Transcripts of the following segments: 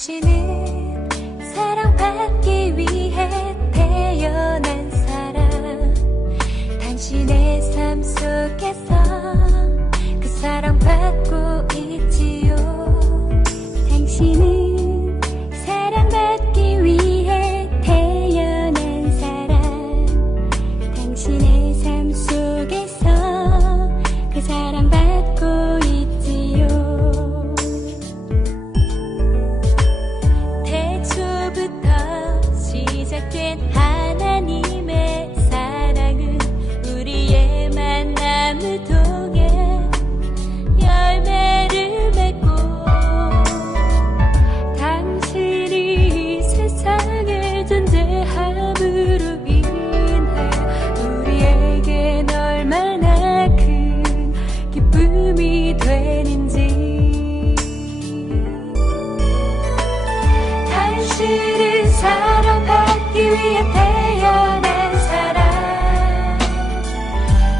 당신은 사랑받기 위해 태어난 사람. 당신의 삶 속에서 그 사랑받고 있지요. 당신은 사랑받기 위해 태어난 사람. 당신의 삶 속에서 그 사랑받고 있지요. 태초부터 시작된 하나님의 사랑은 우리의 만남을 통해 열매를 맺고, 당신이 세상에 존재함으로 인해 우리에겐 얼마나 큰 기쁨이 되는지. 당신은 사랑받기 위해 태어난 사람.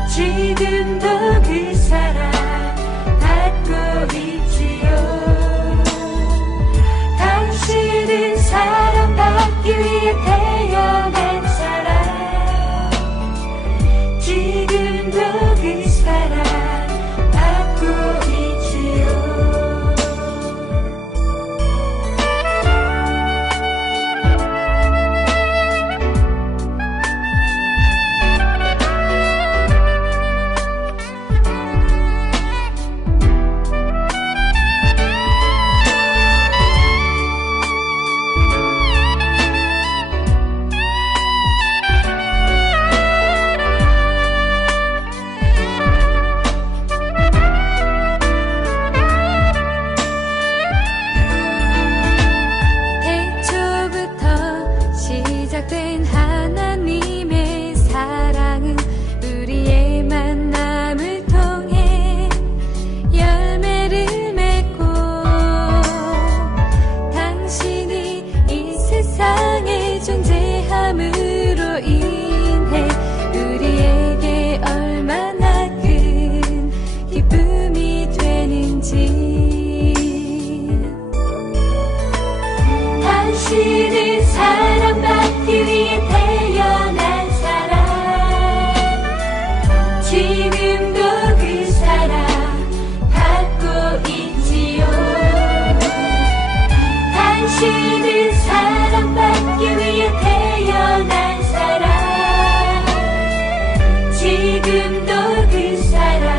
지금도 그 사랑 받고 있지요. 당신은 사랑받기 위해 태어난 사람. 지금도 그 사랑 받고 있지요. 태초부터 시작된 하나님의 사랑은 우리의 만남을 통해 열매를 맺고, 당신이 이 세상에 존재함으로 인해 우리에게 얼마나 큰 기쁨이 되는지. 당신은 사랑받기 위해 태어난 사람. 지금도 그 사랑 받고 있지요. 당신은 사랑받기 위해 태어난 사람. 지금도 그 사랑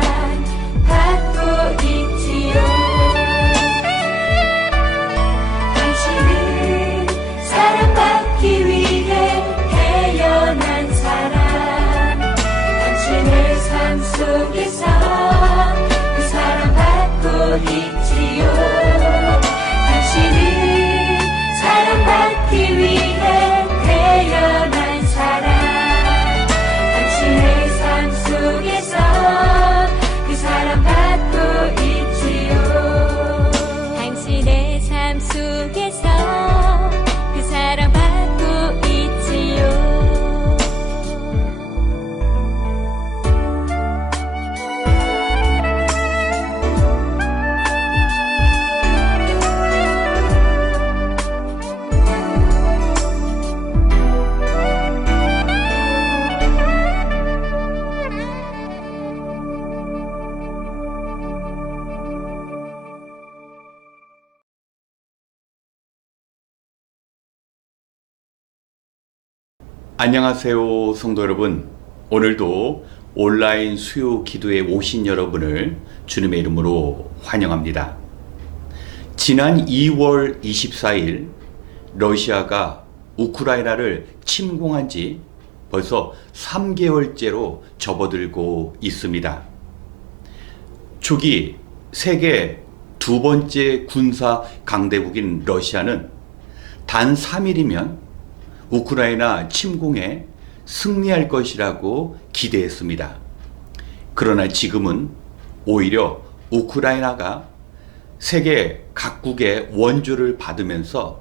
받고 있지요. 당신은 사랑받기 위해 태어난 사람. 당신의 삶 속에서 그 사랑받고 있지요. 당신은 사랑받기 위해 태어난 사람. 당신의 삶 속에서 그 사랑받고 있지요. 당신의 삶 속에서 그 사랑받고 있지요. 안녕하세요, 성도 여러분. 오늘도 온라인 수요 기도에 오신 여러분을 주님의 이름으로 환영합니다. 지난 2월 24일 러시아가 우크라이나를 침공한 지 벌써 3개월째로 접어들고 있습니다. 초기 세계 두 번째 군사 강대국인 러시아는 단 3일이면 우크라이나 침공에 승리할 것이라고 기대했습니다. 그러나 지금은 오히려 우크라이나가 세계 각국의 원조를 받으면서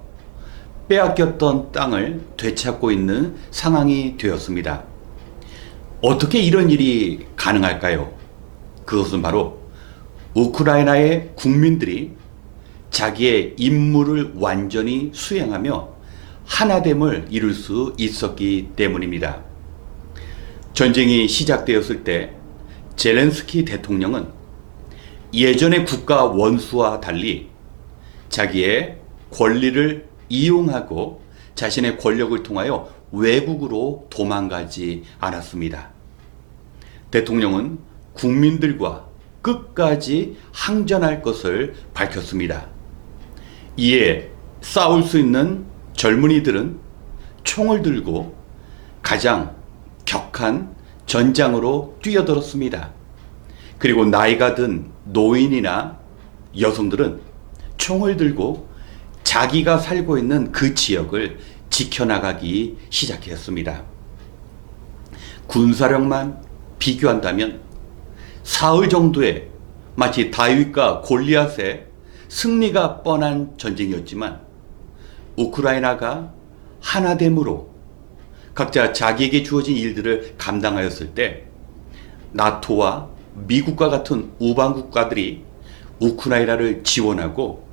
빼앗겼던 땅을 되찾고 있는 상황이 되었습니다. 어떻게 이런 일이 가능할까요? 그것은 바로 우크라이나의 국민들이 자기의 임무를 완전히 수행하며 하나됨을 이룰 수 있었기 때문입니다. 전쟁이 시작되었을 때 젤렌스키 대통령은 예전의 국가 원수와 달리 자기의 권리를 이용하고 자신의 권력을 통하여 외국으로 도망가지 않았습니다. 대통령은 국민들과 끝까지 항전할 것을 밝혔습니다. 이에 싸울 수 있는 젊은이들은 총을 들고 가장 격한 전장으로 뛰어들었습니다. 그리고 나이가 든 노인이나 여성들은 총을 들고 자기가 살고 있는 그 지역을 지켜나가기 시작했습니다. 군사력만 비교한다면 사흘 정도의 마치 다윗과 골리앗의 승리가 뻔한 전쟁이었지만 우크라이나가 하나됨으로 각자 자기에게 주어진 일들을 감당하였을 때 나토와 미국과 같은 우방 국가들이 우크라이나를 지원하고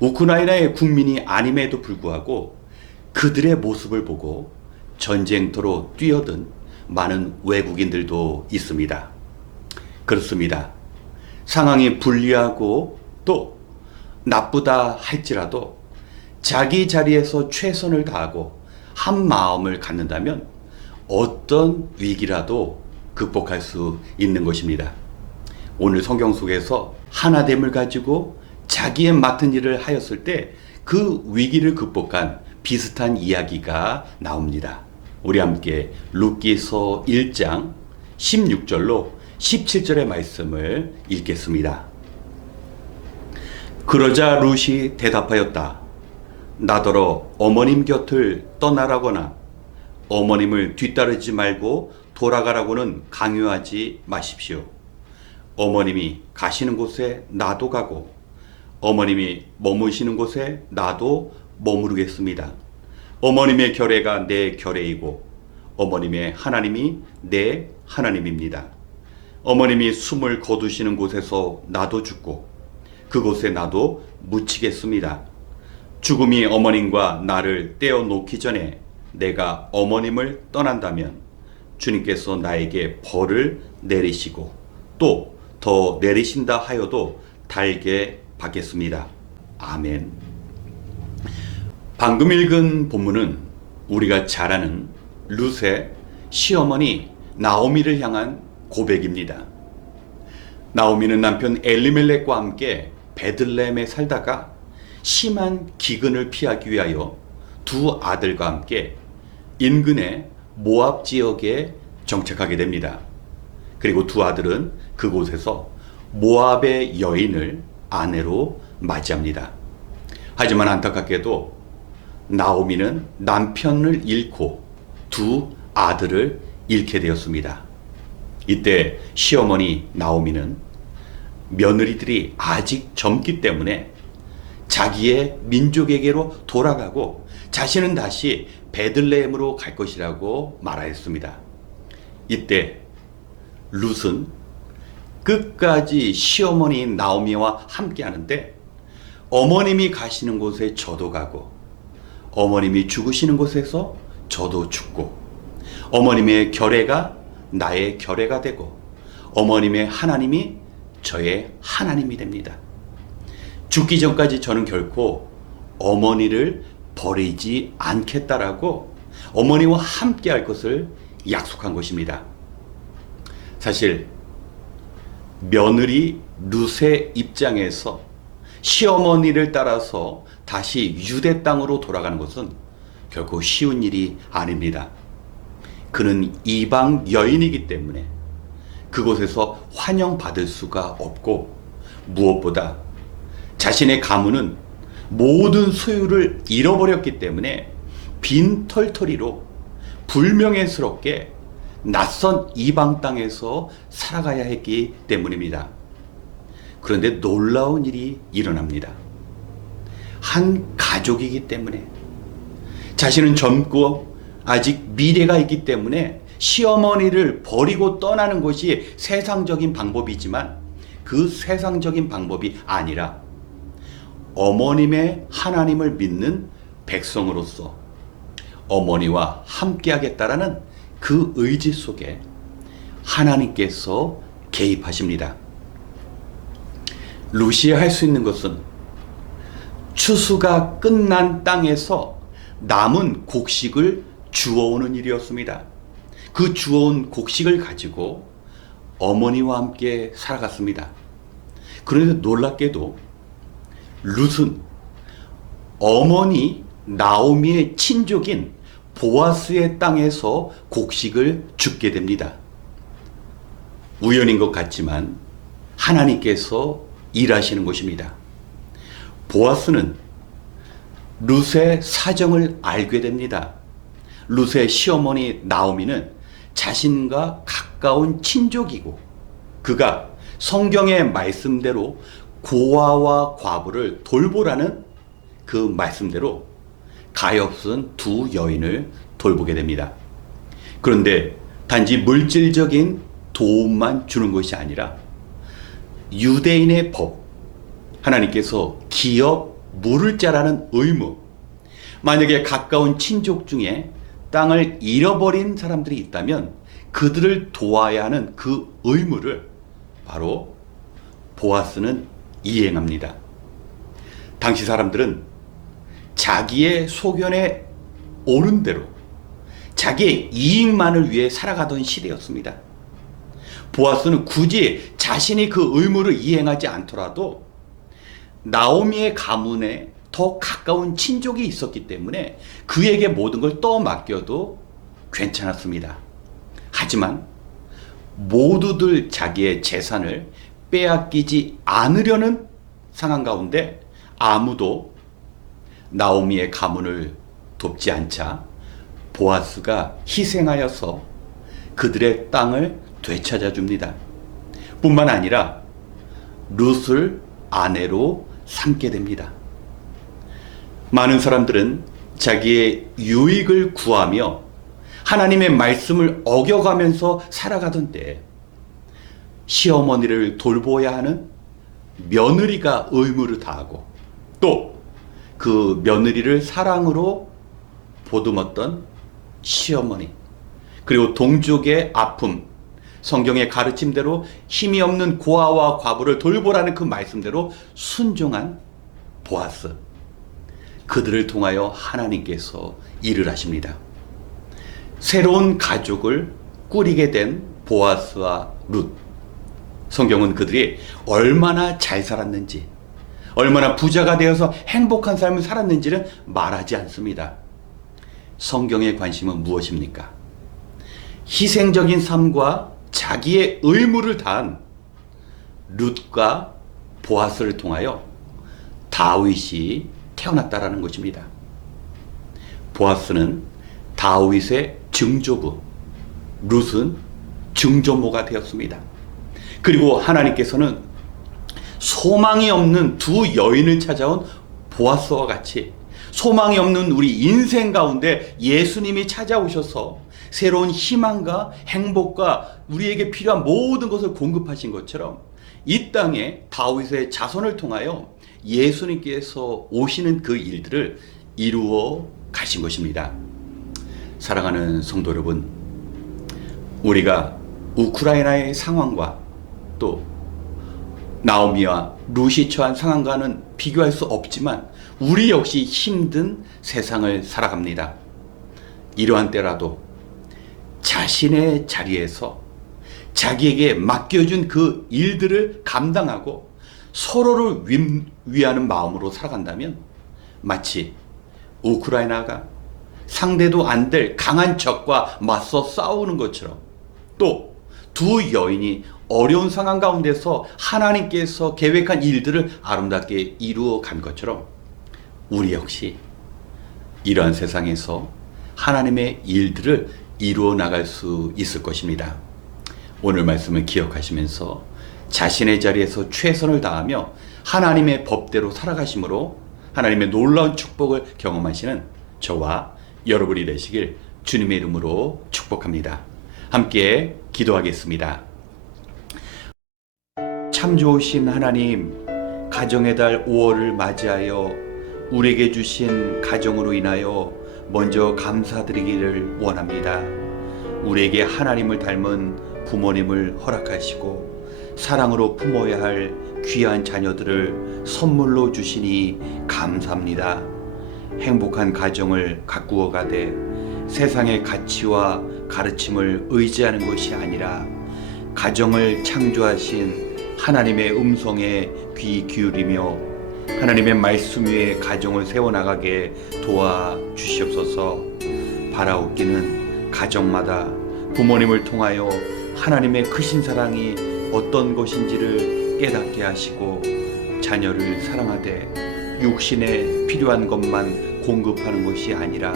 우크라이나의 국민이 아님에도 불구하고 그들의 모습을 보고 전쟁터로 뛰어든 많은 외국인들도 있습니다. 그렇습니다. 상황이 불리하고 또 나쁘다 할지라도 자기 자리에서 최선을 다하고 한 마음을 갖는다면 어떤 위기라도 극복할 수 있는 것입니다. 오늘 성경 속에서 하나됨을 가지고 자기의 맡은 일을 하였을 때 그 위기를 극복한 비슷한 이야기가 나옵니다. 우리 함께 룻기서 1장 16절로 17절의 말씀을 읽겠습니다. 그러자 룻이 대답하였다. 나더러 어머님 곁을 떠나라거나 어머님을 뒤따르지 말고 돌아가라고는 강요하지 마십시오. 어머님이 가시는 곳에 나도 가고 어머님이 머무시는 곳에 나도 머무르겠습니다. 어머님의 결례가 내 결례이고 어머님의 하나님이 내 하나님입니다. 어머님이 숨을 거두시는 곳에서 나도 죽고 그곳에 나도 묻히겠습니다. 죽음이 어머님과 나를 떼어놓기 전에 내가 어머님을 떠난다면 주님께서 나에게 벌을 내리시고 또 더 내리신다 하여도 달게 받겠습니다. 아멘. 방금 읽은 본문은 우리가 잘 아는 룻의 시어머니 나오미를 향한 고백입니다. 나오미는 남편 엘리멜렉과 함께 베들레헴에 살다가 심한 기근을 피하기 위하여 두 아들과 함께 인근의 모압 지역에 정착하게 됩니다. 그리고 두 아들은 그곳에서 모압의 여인을 아내로 맞이합니다. 하지만 안타깝게도 나오미는 남편을 잃고 두 아들을 잃게 되었습니다. 이때 시어머니 나오미는 며느리들이 아직 젊기 때문에 자기의 민족에게로 돌아가고 자신은 다시 베들레헴으로 갈 것이라고 말하였습니다. 이때 룻은 끝까지 시어머니 나오미와 함께 하는데 어머님이 가시는 곳에 저도 가고 어머님이 죽으시는 곳에서 저도 죽고 어머님의 결례가 나의 결례가 되고 어머님의 하나님이 저의 하나님이 됩니다. 죽기 전까지 저는 결코 어머니를 버리지 않겠다라고 어머니와 함께 할 것을 약속한 것입니다. 사실 며느리 룻의 입장에서 시어머니를 따라서 다시 유대 땅으로 돌아가는 것은 결코 쉬운 일이 아닙니다. 그는 이방 여인이기 때문에 그곳에서 환영받을 수가 없고 무엇보다 자신의 가문은 모든 소유를 잃어버렸기 때문에 빈털터리로 불명예스럽게 낯선 이방 땅에서 살아가야 했기 때문입니다. 그런데 놀라운 일이 일어납니다. 한 가족이기 때문에 자신은 젊고 아직 미래가 있기 때문에 시어머니를 버리고 떠나는 것이 세상적인 방법이지만 그 세상적인 방법이 아니라 어머님의 하나님을 믿는 백성으로서 어머니와 함께하겠다라는 그 의지 속에 하나님께서 개입하십니다. 룻이 할 수 있는 것은 추수가 끝난 땅에서 남은 곡식을 주워오는 일이었습니다. 그 주워온 곡식을 가지고 어머니와 함께 살아갔습니다. 그런데 놀랍게도 룻은 어머니 나오미의 친족인 보아스의 땅에서 곡식을 줍게 됩니다. 우연인 것 같지만 하나님께서 일하시는 것입니다. 보아스는 룻의 사정을 알게 됩니다. 룻의 시어머니 나오미는 자신과 가까운 친족이고 그가 성경의 말씀대로 고아와 과부를 돌보라는 그 말씀대로 가엾은 두 여인을 돌보게 됩니다. 그런데 단지 물질적인 도움만 주는 것이 아니라 유대인의 법, 하나님께서 기업 물을 자라는 의무, 만약에 가까운 친족 중에 땅을 잃어버린 사람들이 있다면 그들을 도와야 하는 그 의무를 바로 보아스는 이행합니다. 당시 사람들은 자기의 소견에 오른 대로 자기의 이익만을 위해 살아가던 시대였습니다. 보아스는 굳이 자신이 그 의무를 이행하지 않더라도 나오미의 가문에 더 가까운 친족이 있었기 때문에 그에게 모든 걸 떠맡겨도 괜찮았습니다. 하지만 모두들 자기의 재산을 빼앗기지 않으려는 상황 가운데 아무도 나오미의 가문을 돕지 않자 보아스가 희생하여서 그들의 땅을 되찾아 줍니다. 뿐만 아니라 룻을 아내로 삼게 됩니다. 많은 사람들은 자기의 유익을 구하며 하나님의 말씀을 어겨가면서 살아가던 때에 시어머니를 돌보아야 하는 며느리가 의무를 다하고 또 그 며느리를 사랑으로 보듬었던 시어머니, 그리고 동족의 아픔, 성경의 가르침대로 힘이 없는 고아와 과부를 돌보라는 그 말씀대로 순종한 보아스, 그들을 통하여 하나님께서 일을 하십니다. 새로운 가족을 꾸리게 된 보아스와 룻, 성경은 그들이 얼마나 잘 살았는지, 얼마나 부자가 되어서 행복한 삶을 살았는지는 말하지 않습니다. 성경의 관심은 무엇입니까? 희생적인 삶과 자기의 의무를 다한 룻과 보아스를 통하여 다윗이 태어났다라는 것입니다. 보아스는 다윗의 증조부, 룻은 증조모가 되었습니다. 그리고 하나님께서는 소망이 없는 두 여인을 찾아온 보아스와 같이 소망이 없는 우리 인생 가운데 예수님이 찾아오셔서 새로운 희망과 행복과 우리에게 필요한 모든 것을 공급하신 것처럼 이 땅에 다윗의 자손을 통하여 예수님께서 오시는 그 일들을 이루어 가신 것입니다. 사랑하는 성도 여러분, 우리가 우크라이나의 상황과 또 나오미와 룻이 처한 상황과는 비교할 수 없지만 우리 역시 힘든 세상을 살아갑니다. 이러한 때라도 자신의 자리에서 자기에게 맡겨준 그 일들을 감당하고 서로를 위하는 마음으로 살아간다면 마치 우크라이나가 상대도 안 될 강한 적과 맞서 싸우는 것처럼 또 두 여인이 어려운 상황 가운데서 하나님께서 계획한 일들을 아름답게 이루어 간 것처럼 우리 역시 이러한 세상에서 하나님의 일들을 이루어 나갈 수 있을 것입니다. 오늘 말씀을 기억하시면서 자신의 자리에서 최선을 다하며 하나님의 법대로 살아가심으로 하나님의 놀라운 축복을 경험하시는 저와 여러분이 되시길 주님의 이름으로 축복합니다. 함께 기도하겠습니다. 참 좋으신 하나님, 가정의 달 5월을 맞이하여 우리에게 주신 가정으로 인하여 먼저 감사드리기를 원합니다. 우리에게 하나님을 닮은 부모님을 허락하시고 사랑으로 품어야 할 귀한 자녀들을 선물로 주시니 감사합니다. 행복한 가정을 가꾸어 가되 세상의 가치와 가르침을 의지하는 것이 아니라 가정을 창조하신 하나님의 음성에 귀 기울이며 하나님의 말씀 위에 가정을 세워나가게 도와주시옵소서. 바라옵기는 가정마다 부모님을 통하여 하나님의 크신 사랑이 어떤 것인지를 깨닫게 하시고 자녀를 사랑하되 육신에 필요한 것만 공급하는 것이 아니라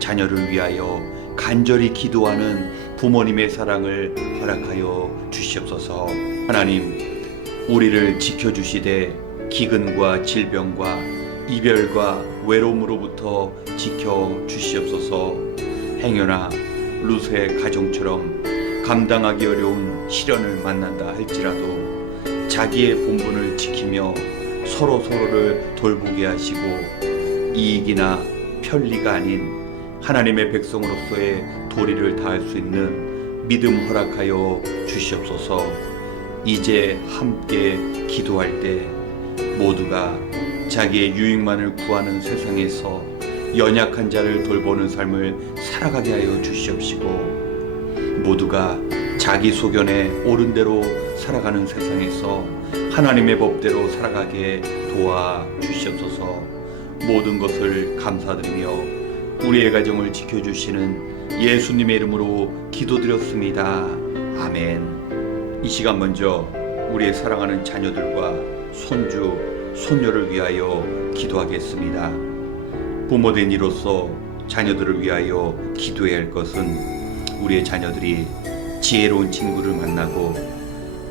자녀를 위하여 간절히 기도하는 부모님의 사랑을 허락하여 주시옵소서. 하나님, 우리를 지켜주시되 기근과 질병과 이별과 외로움으로부터 지켜주시옵소서. 행여나 룻의 가정처럼 감당하기 어려운 시련을 만난다 할지라도 자기의 본분을 지키며 서로를 돌보게 하시고 이익이나 편리가 아닌 하나님의 백성으로서의 도리를 다할 수 있는 믿음 허락하여 주시옵소서. 이제 함께 기도할 때 모두가 자기의 유익만을 구하는 세상에서 연약한 자를 돌보는 삶을 살아가게 하여 주시옵시고 모두가 자기 소견에 옳은 대로 살아가는 세상에서 하나님의 법대로 살아가게 도와주시옵소서. 모든 것을 감사드리며 우리의 가정을 지켜주시는 예수님의 이름으로 기도드렸습니다. 아멘. 이 시간 먼저 우리의 사랑하는 자녀들과 손주, 손녀를 위하여 기도하겠습니다. 부모된 이로서 자녀들을 위하여 기도해야 할 것은 우리의 자녀들이 지혜로운 친구를 만나고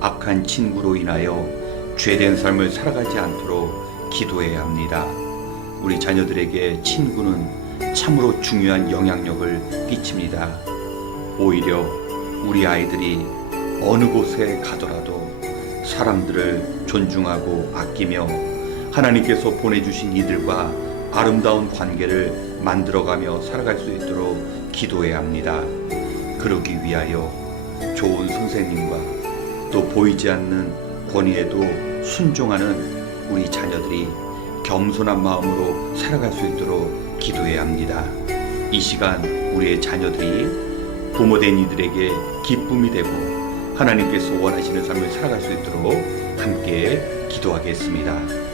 악한 친구로 인하여 죄된 삶을 살아가지 않도록 기도해야 합니다. 우리 자녀들에게 친구는 참으로 중요한 영향력을 끼칩니다. 오히려 우리 아이들이 어느 곳에 가더라도 사람들을 존중하고 아끼며 하나님께서 보내주신 이들과 아름다운 관계를 만들어가며 살아갈 수 있도록 기도해야 합니다. 그러기 위하여 좋은 선생님과 또 보이지 않는 권위에도 순종하는 우리 자녀들이 겸손한 마음으로 살아갈 수 있도록 기도해야 합니다. 이 시간 우리의 자녀들이 부모된 이들에게 기쁨이 되고 하나님께서 원하시는 삶을 살아갈 수 있도록 함께 기도하겠습니다.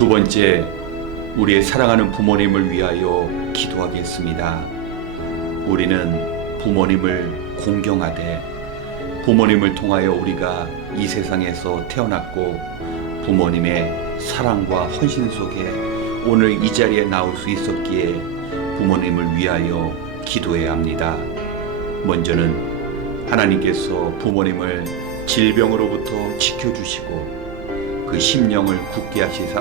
두 번째, 우리의 사랑하는 부모님을 위하여 기도하겠습니다. 우리는 부모님을 공경하되 부모님을 통하여 우리가 이 세상에서 태어났고 부모님의 사랑과 헌신 속에 오늘 이 자리에 나올 수 있었기에 부모님을 위하여 기도해야 합니다. 먼저는 하나님께서 부모님을 질병으로부터 지켜주시고 그 심령을 굳게 하시사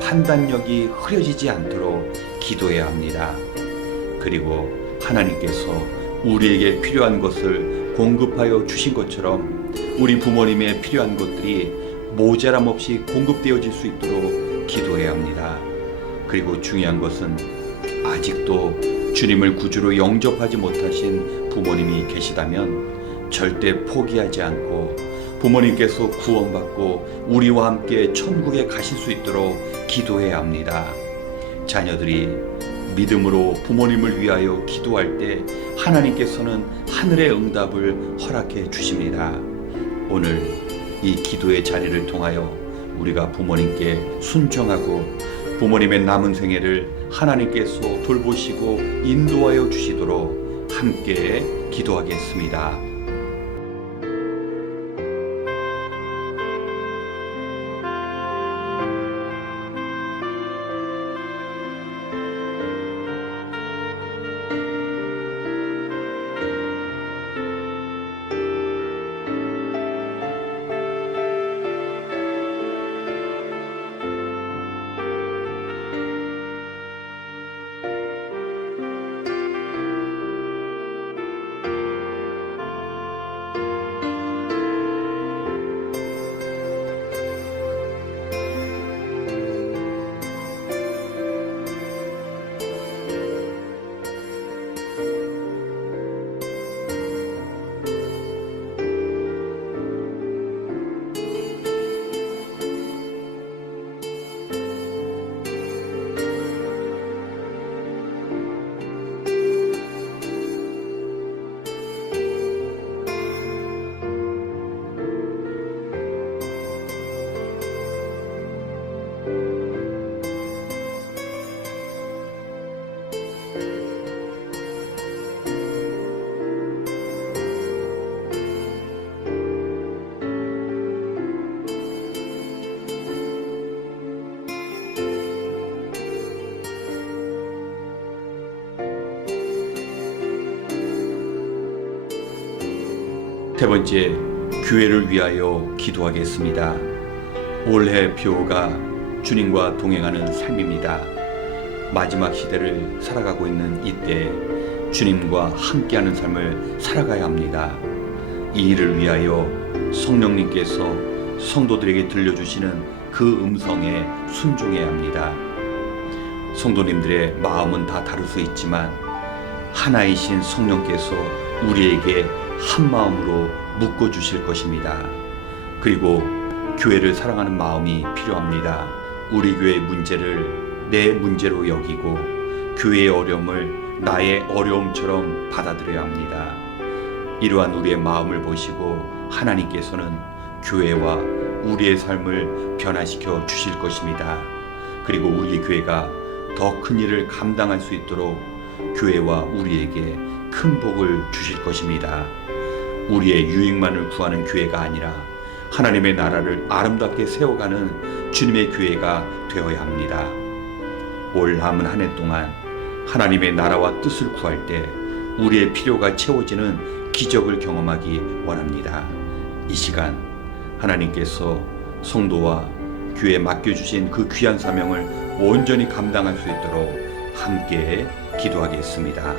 판단력이 흐려지지 않도록 기도해야 합니다. 그리고 하나님께서 우리에게 필요한 것을 공급하여 주신 것처럼 우리 부모님의 필요한 것들이 모자람 없이 공급되어질 수 있도록 기도해야 합니다. 그리고 중요한 것은 아직도 주님을 구주로 영접하지 못하신 부모님이 계시다면 절대 포기하지 않고 부모님께서 구원받고 우리와 함께 천국에 가실 수 있도록 기도해야 합니다. 자녀들이 믿음으로 부모님을 위하여 기도할 때 하나님께서는 하늘의 응답을 허락해 주십니다. 오늘 이 기도의 자리를 통하여 우리가 부모님께 순종하고 부모님의 남은 생애를 하나님께서 돌보시고 인도하여 주시도록 함께 기도하겠습니다. 세 번째, 교회를 위하여 기도하겠습니다. 올해 표가 주님과 동행하는 삶입니다. 마지막 시대를 살아가고 있는 이때 주님과 함께하는 삶을 살아가야 합니다. 이 일을 위하여 성령님께서 성도들에게 들려주시는 그 음성에 순종해야 합니다. 성도님들의 마음은 다 다를 수 있지만 하나이신 성령께서 우리에게 한 마음으로 묶어 주실 것입니다. 그리고 교회를 사랑하는 마음이 필요합니다. 우리 교회의 문제를 내 문제로 여기고 교회의 어려움을 나의 어려움처럼 받아들여야 합니다. 이러한 우리의 마음을 보시고 하나님께서는 교회와 우리의 삶을 변화시켜 주실 것입니다. 그리고 우리 교회가 더 큰 일을 감당할 수 있도록 교회와 우리에게 큰 복을 주실 것입니다. 우리의 유익만을 구하는 교회가 아니라 하나님의 나라를 아름답게 세워가는 주님의 교회가 되어야 합니다. 올 남은 한 해 동안 하나님의 나라와 뜻을 구할 때 우리의 필요가 채워지는 기적을 경험하기 원합니다. 이 시간 하나님께서 성도와 교회에 맡겨주신 그 귀한 사명을 온전히 감당할 수 있도록 함께 기도하겠습니다.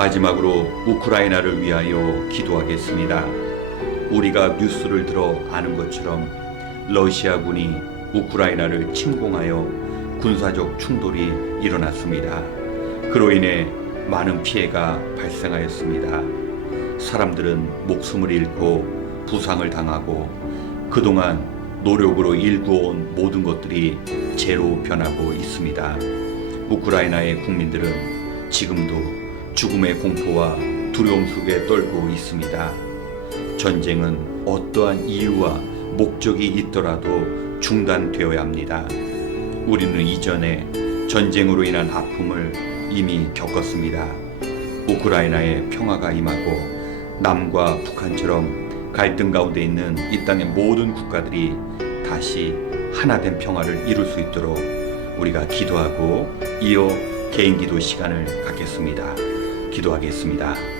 마지막으로 우크라이나를 위하여 기도하겠습니다. 우리가 뉴스를 들어 아는 것처럼 러시아군이 우크라이나를 침공하여 군사적 충돌이 일어났습니다. 그로 인해 많은 피해가 발생하였습니다. 사람들은 목숨을 잃고 부상을 당하고 그동안 노력으로 일구어온 모든 것들이 재로 변하고 있습니다. 우크라이나의 국민들은 지금도 죽음의 공포와 두려움 속에 떨고 있습니다. 전쟁은 어떠한 이유와 목적이 있더라도 중단되어야 합니다. 우리는 이전에 전쟁으로 인한 아픔을 이미 겪었습니다. 우크라이나에 평화가 임하고 남과 북한처럼 갈등 가운데 있는 이 땅의 모든 국가들이 다시 하나된 평화를 이룰 수 있도록 우리가 기도하고 이어 개인 기도 시간을 갖겠습니다. 기도하겠습니다.